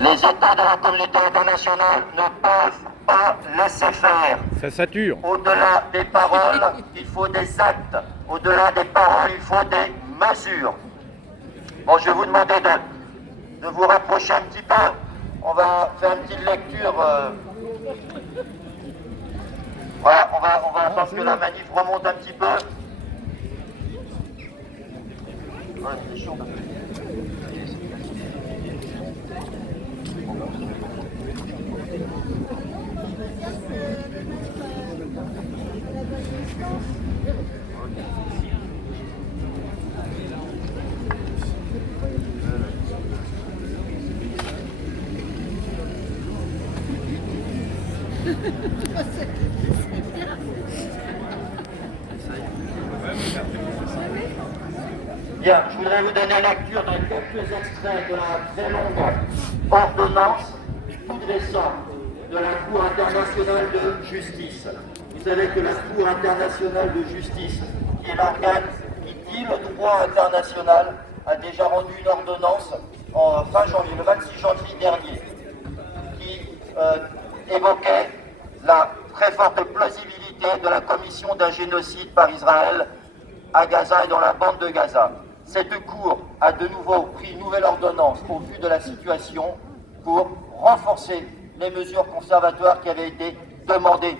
Les États de la communauté internationale ne peuvent pas laisser faire. Ça sature. Au-delà des paroles, il faut des actes. Au-delà des paroles, il faut des mesures. Bon, je vais vous demander de vous rapprocher un petit peu. On va faire une petite lecture. Voilà, on va attendre que la manif remonte un petit peu. Ouais, c'est chaud. Bien, je voudrais vous donner lecture de quelques extraits de la très longue ordonnance tout récente de la Cour internationale de justice. Vous savez que la Cour internationale de justice, qui est l'organe qui dit le droit international, a déjà rendu une ordonnance en fin janvier, le 26 janvier dernier, qui évoquait la très forte plausibilité de la commission d'un génocide par Israël à Gaza et dans la bande de Gaza. Cette Cour a de nouveau pris une nouvelle ordonnance au vu de la situation pour renforcer les mesures conservatoires qui avaient été demandées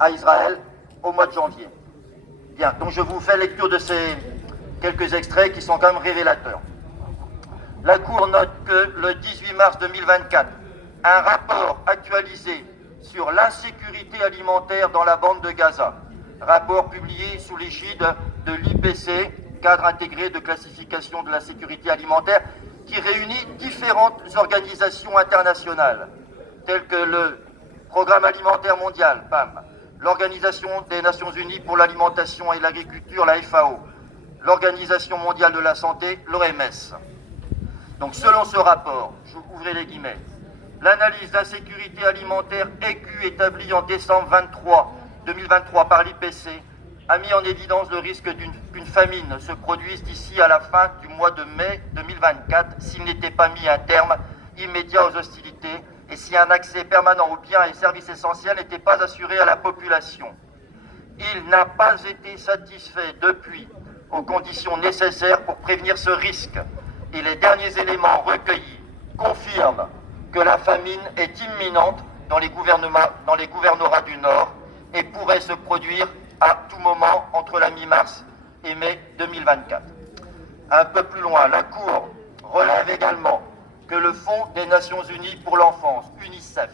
à Israël au mois de janvier. Bien, donc je vous fais lecture de ces quelques extraits qui sont quand même révélateurs. La Cour note que le 18 mars 2024, un rapport actualisé sur l'insécurité alimentaire dans la bande de Gaza, rapport publié sous l'égide de l'IPC, cadre intégré de classification de la sécurité alimentaire, qui réunit différentes organisations internationales, telles que le Programme alimentaire mondial, PAM, l'Organisation des Nations Unies pour l'alimentation et l'agriculture, la FAO, l'Organisation mondiale de la santé, l'OMS. Donc selon ce rapport, je vous ouvrez les guillemets, l'analyse d'insécurité alimentaire aiguë établie en décembre 2023 par l'IPC a mis en évidence le risque qu'une famine se produise d'ici à la fin du mois de mai 2024 s'il n'était pas mis un terme immédiat aux hostilités et si un accès permanent aux biens et services essentiels n'était pas assuré à la population. Il n'a pas été satisfait depuis aux conditions nécessaires pour prévenir ce risque et les derniers éléments recueillis confirment que la famine est imminente dans les gouvernorats du Nord et pourrait se produire à tout moment entre la mi-mars et mai 2024. Un peu plus loin, la Cour relève également que le Fonds des Nations Unies pour l'enfance, UNICEF,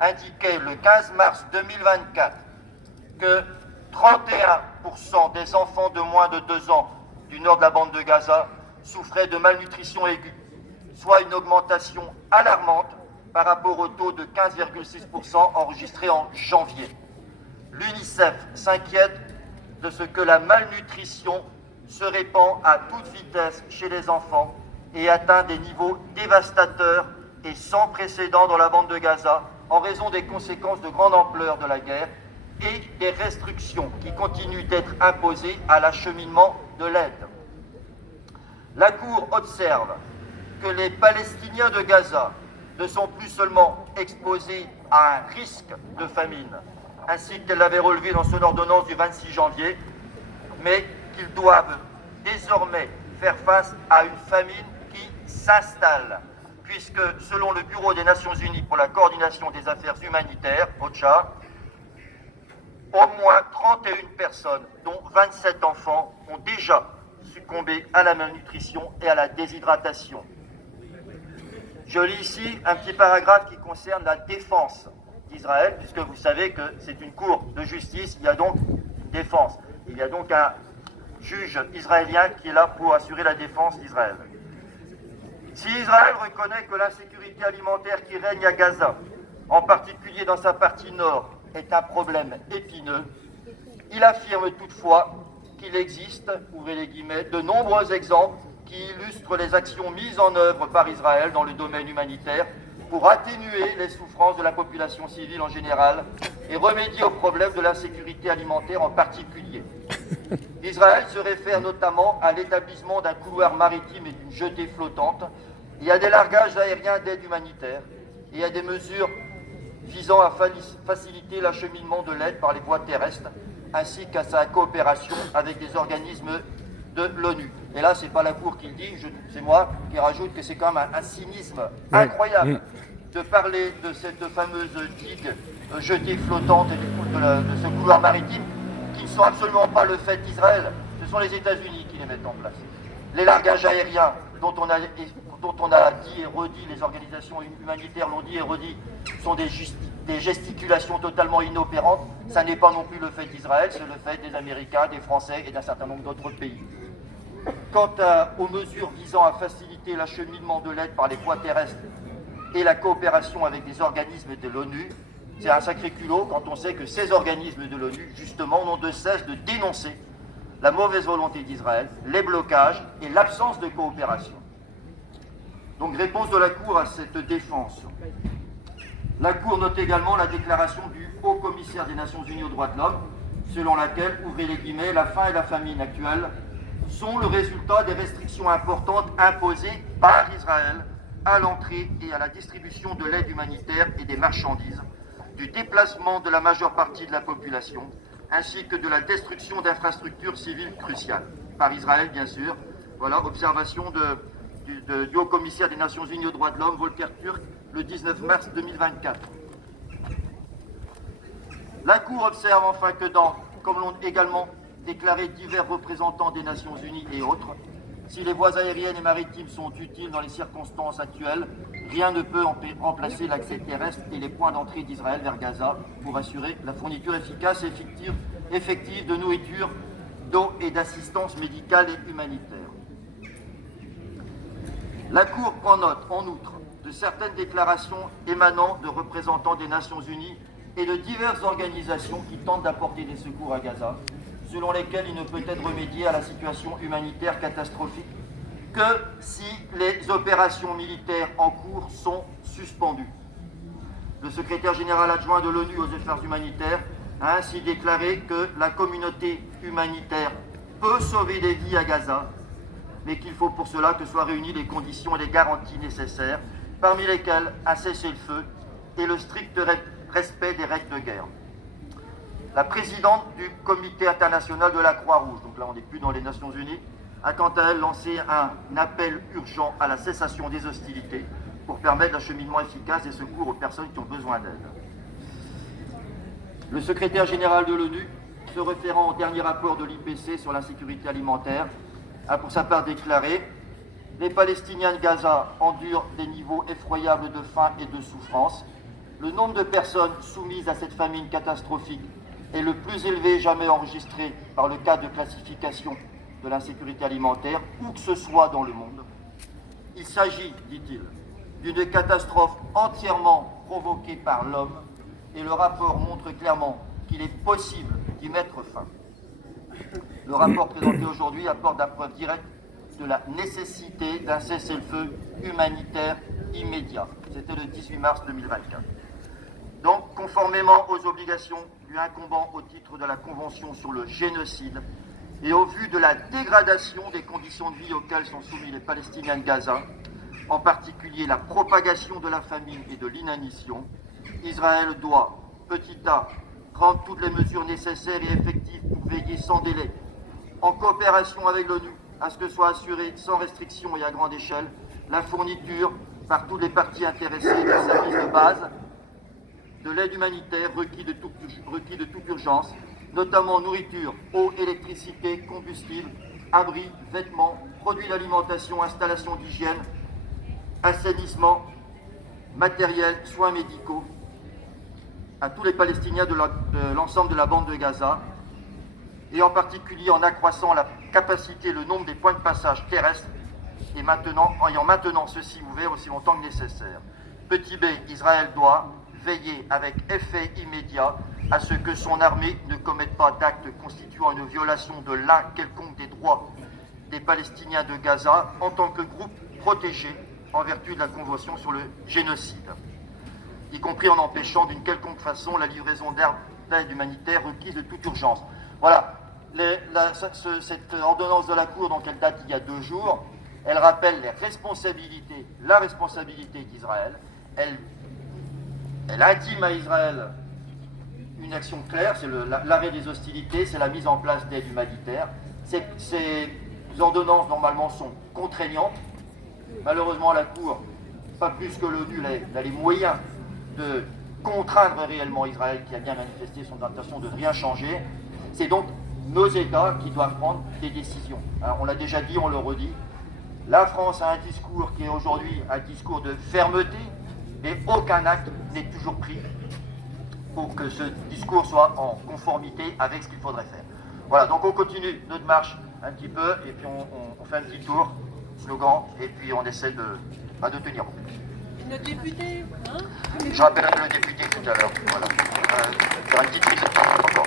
indiquait le 15 mars 2024 que 31% des enfants de moins de 2 ans du nord de la bande de Gaza souffraient de malnutrition aiguë, soit une augmentation alarmante par rapport au taux de 15,6% enregistré en janvier. L'UNICEF s'inquiète de ce que la malnutrition se répand à toute vitesse chez les enfants et atteint des niveaux dévastateurs et sans précédent dans la bande de Gaza en raison des conséquences de grande ampleur de la guerre et des restrictions qui continuent d'être imposées à l'acheminement de l'aide. La Cour observe que les Palestiniens de Gaza ne sont plus seulement exposés à un risque de famine, ainsi qu'elle l'avait relevé dans son ordonnance du 26 janvier, mais qu'ils doivent désormais faire face à une famine qui s'installe, puisque selon le Bureau des Nations Unies pour la coordination des affaires humanitaires, OCHA, au moins 31 personnes, dont 27 enfants, ont déjà succombé à la malnutrition et à la déshydratation. Je lis ici un petit paragraphe qui concerne la défense d'Israël, puisque vous savez que c'est une cour de justice, il y a donc une défense. Il y a donc un juge israélien qui est là pour assurer la défense d'Israël. Si Israël reconnaît que l'insécurité alimentaire qui règne à Gaza, en particulier dans sa partie nord, est un problème épineux, il affirme toutefois qu'il existe, ouvrez les guillemets, de nombreux exemples qui illustrent les actions mises en œuvre par Israël dans le domaine humanitaire pour atténuer les souffrances de la population civile en général et remédier aux problèmes de l'insécurité alimentaire en particulier. Israël se réfère notamment à l'établissement d'un couloir maritime et d'une jetée flottante Il y a des largages aériens d'aide humanitaire et il y a des mesures visant à faciliter l'acheminement de l'aide par les voies terrestres, ainsi qu'à sa coopération avec des organismes de l'ONU. Et là, c'est pas la Cour qui le dit, c'est moi qui rajoute que c'est quand même un cynisme incroyable de parler de cette fameuse digue jetée flottante de ce couloir maritime, qui ne sont absolument pas le fait d'Israël. Ce sont les États-Unis qui les mettent en place. Les largages aériens dont on a dit et redit, les organisations humanitaires l'ont dit et redit, sont des gesticulations totalement inopérantes. Ça n'est pas non plus le fait d'Israël, c'est le fait des Américains, des Français et d'un certain nombre d'autres pays. Quant aux mesures visant à faciliter l'acheminement de l'aide par les voies terrestres et la coopération avec des organismes de l'ONU, c'est un sacré culot quand on sait que ces organismes de l'ONU, justement, n'ont de cesse de dénoncer la mauvaise volonté d'Israël, les blocages et l'absence de coopération. Donc, réponse de la Cour à cette défense. La Cour note également la déclaration du Haut Commissaire des Nations Unies aux droits de l'homme, selon laquelle, ouvrez les guillemets, la faim et la famine actuelles sont le résultat des restrictions importantes imposées par Israël à l'entrée et à la distribution de l'aide humanitaire et des marchandises, du déplacement de la majeure partie de la population, ainsi que de la destruction d'infrastructures civiles cruciales, par Israël bien sûr. Voilà, observation du Haut Commissaire des Nations Unies aux droits de l'homme, Volker Turk, le 19 mars 2024. La Cour observe enfin que comme l'ont également déclaré divers représentants des Nations Unies et autres, si les voies aériennes et maritimes sont utiles dans les circonstances actuelles, rien ne peut remplacer l'accès terrestre et les points d'entrée d'Israël vers Gaza pour assurer la fourniture efficace et effective de nourriture, d'eau et d'assistance médicale et humanitaire. La Cour prend note, en outre, de certaines déclarations émanant de représentants des Nations Unies et de diverses organisations qui tentent d'apporter des secours à Gaza, selon lesquelles il ne peut être remédié à la situation humanitaire catastrophique que si les opérations militaires en cours sont suspendues. Le secrétaire général adjoint de l'ONU aux affaires humanitaires a ainsi déclaré que la communauté humanitaire peut sauver des vies à Gaza, mais qu'il faut pour cela que soient réunies les conditions et les garanties nécessaires, parmi lesquelles un cessez-le-feu et le strict respect des règles de guerre. La présidente du Comité international de la Croix-Rouge, donc là on n'est plus dans les Nations Unies, a quant à elle lancé un appel urgent à la cessation des hostilités pour permettre l'acheminement efficace des secours aux personnes qui ont besoin d'aide. Le secrétaire général de l'ONU, se référant au dernier rapport de l'IPC sur l'insécurité alimentaire, a pour sa part déclaré « Les Palestiniens de Gaza endurent des niveaux effroyables de faim et de souffrance. Le nombre de personnes soumises à cette famine catastrophique est le plus élevé jamais enregistré par le cadre de classification de l'insécurité alimentaire, où que ce soit dans le monde. Il s'agit, dit-il, d'une catastrophe entièrement provoquée par l'homme, et le rapport montre clairement qu'il est possible d'y mettre fin. Le rapport présenté aujourd'hui apporte la preuve directe de la nécessité d'un cessez-le-feu humanitaire immédiat. C'était le 18 mars 2024. Donc, conformément aux obligations lui incombant au titre de la Convention sur le génocide, et au vu de la dégradation des conditions de vie auxquelles sont soumis les Palestiniens de Gaza, en particulier la propagation de la famine et de l'inanition, Israël doit, petit a, prendre toutes les mesures nécessaires et effectives pour veiller sans délai, en coopération avec l'ONU, à ce que soit assurée sans restriction et à grande échelle la fourniture par tous les parties intéressées de services de base, de l'aide humanitaire requis de toute urgence, notamment nourriture, eau, électricité, combustible, abris, vêtements, produits d'alimentation, installations d'hygiène, assainissement, matériel, soins médicaux, à tous les Palestiniens de l'ensemble de la bande de Gaza, et en particulier en accroissant la capacité, le nombre des points de passage terrestres, et en maintenant ceux-ci ouverts aussi longtemps que nécessaire. Petit b, Israël doit veiller avec effet immédiat à ce que son armée ne commette pas d'actes constituant une violation de l'un quelconque des droits des Palestiniens de Gaza en tant que groupe protégé en vertu de la Convention sur le génocide, y compris en empêchant d'une quelconque façon la livraison d'aide humanitaire requise de toute urgence. Voilà, cette ordonnance de la Cour, donc elle date il y a 2 jours, Elle rappelle la responsabilité d'Israël. Elle intime à Israël une action claire, c'est l'arrêt des hostilités, c'est la mise en place d'aide humanitaire. Ces ordonnances, normalement, sont contraignantes. Malheureusement, la Cour, pas plus que l'ONU, n'a les moyens de contraindre réellement Israël, qui a bien manifesté son intention de ne rien changer. C'est donc nos États qui doivent prendre des décisions. Alors, on l'a déjà dit, on le redit. La France a un discours qui est aujourd'hui un discours de fermeté, mais aucun acte n'est toujours pris pour que ce discours soit en conformité avec ce qu'il faudrait faire. Voilà, donc on continue notre marche un petit peu, et puis on fait un petit tour, slogan, et puis on essaie de tenir bon. Le député, hein? Je rappellerai le député tout à l'heure. Voilà. Faire une petite prise encore.